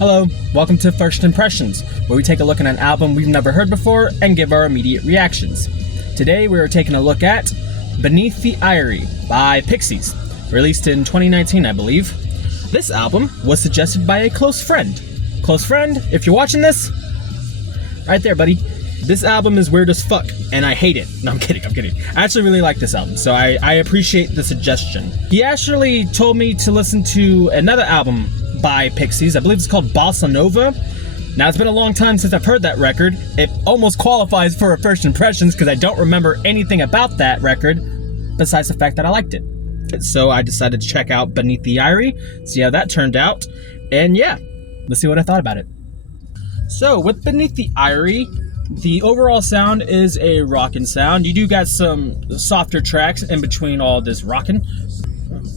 Hello, welcome to First Impressions, where we take a look at an album we've never heard before and give our immediate reactions. Today we are taking a look at Beneath the Eyrie by Pixies, released in 2019, I believe. This album was suggested by a close friend. Close friend, if you're watching this, right there, buddy. This album is weird as fuck, and I hate it. No, I'm kidding. I actually really like this album, so I appreciate the suggestion. He actually told me to listen to another album by Pixies. I believe it's called Bossa Nova. Now, it's been a long time since I've heard that record. It almost qualifies for a First Impressions because I don't remember anything about that record besides the fact that I liked it. So I decided to check out Beneath the Eyrie, see how that turned out, and yeah, let's see what I thought about it. So with Beneath the Eyrie, the overall sound is a rockin' sound. You do got some softer tracks in between all this rockin'.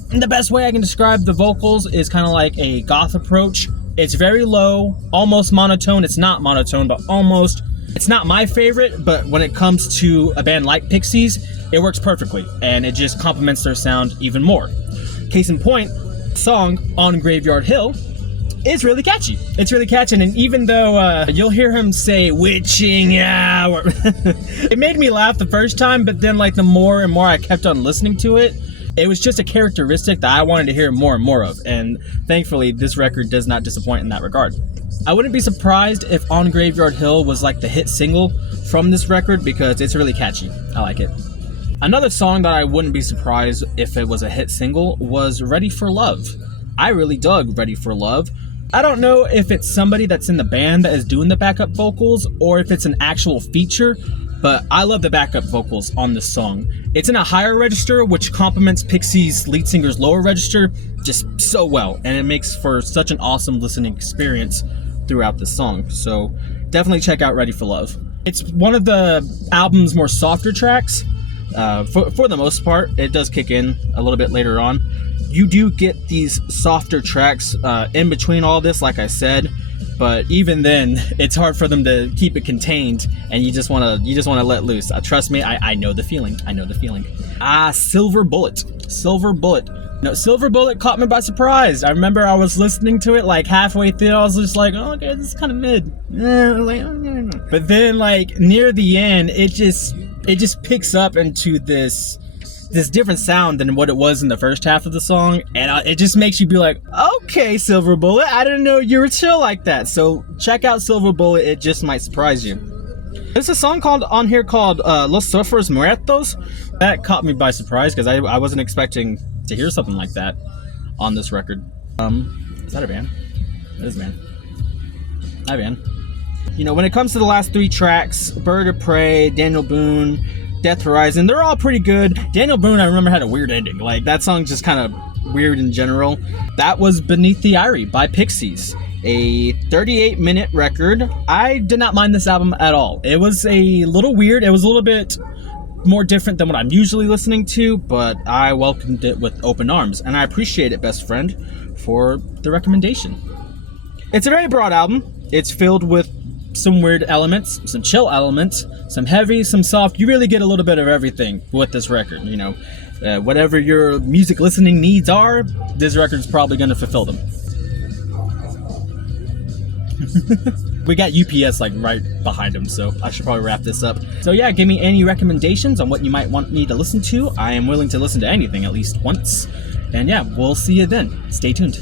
The best way I can describe the vocals is kind of like a goth approach. It's very low, almost monotone. It's not monotone, but almost. It's not my favorite, but when it comes to a band like Pixies, it works perfectly, and it just complements their sound even more. Case in point, the song On Graveyard Hill is really catchy. It's really catchy, and even though you'll hear him say witching hour, it made me laugh the first time, but then like the more and more I kept on listening to it, it was just a characteristic that I wanted to hear more and more of, and thankfully this record does not disappoint in that regard. I wouldn't be surprised if On Graveyard Hill was like the hit single from this record because it's really catchy. I like it. Another song that I wouldn't be surprised if it was a hit single was Ready for Love. I really dug Ready for Love. I don't know if it's somebody that's in the band that is doing the backup vocals or if it's an actual feature, but I love the backup vocals on this song. It's in a higher register, which complements Pixies' lead singer's lower register just so well, and it makes for such an awesome listening experience throughout the song. So definitely check out Ready for Love. It's one of the album's more softer tracks. For the most part, it does kick in a little bit later on. You do get these softer tracks in between all this, like I said, but even then, it's hard for them to keep it contained, and you just wanna let loose. Trust me, I know the feeling. Silver Bullet. No, Silver Bullet caught me by surprise. I remember I was listening to it like halfway through. I was just like, oh, okay, this is kind of mid. But then, like near the end, it just picks up into this different sound than what it was in the first half of the song, and it just makes you be like, okay, Silver Bullet, I didn't know you were chill like that. So check out Silver Bullet, it just might surprise you. There's a song on here called Los Surfers Muertos. That caught me by surprise because I wasn't expecting to hear something like that on this record. Is that a band? That is a band. Hi, band. You know, when it comes to the last three tracks, Bird of Prey, Daniel Boone, Death Horizon, they're all pretty good. Daniel Boone, I remember, had a weird ending. Like, that song's just kind of weird in general. That was Beneath the Eyrie by Pixies, a 38-minute record. I did not mind this album at all. It was a little weird. It was a little bit more different than what I'm usually listening to, but I welcomed it with open arms, and I appreciate it, best friend, for the recommendation. It's a very broad album. It's filled with some weird elements, some chill elements, some heavy, some soft. You really get a little bit of everything with this record. You know, whatever your music listening needs are, this record's probably going to fulfill them. We got UPS like right behind him, so I should probably wrap this up. So yeah, give me any recommendations on what you might want me to listen to. I am willing to listen to anything at least once. And yeah, we'll see you then. Stay tuned.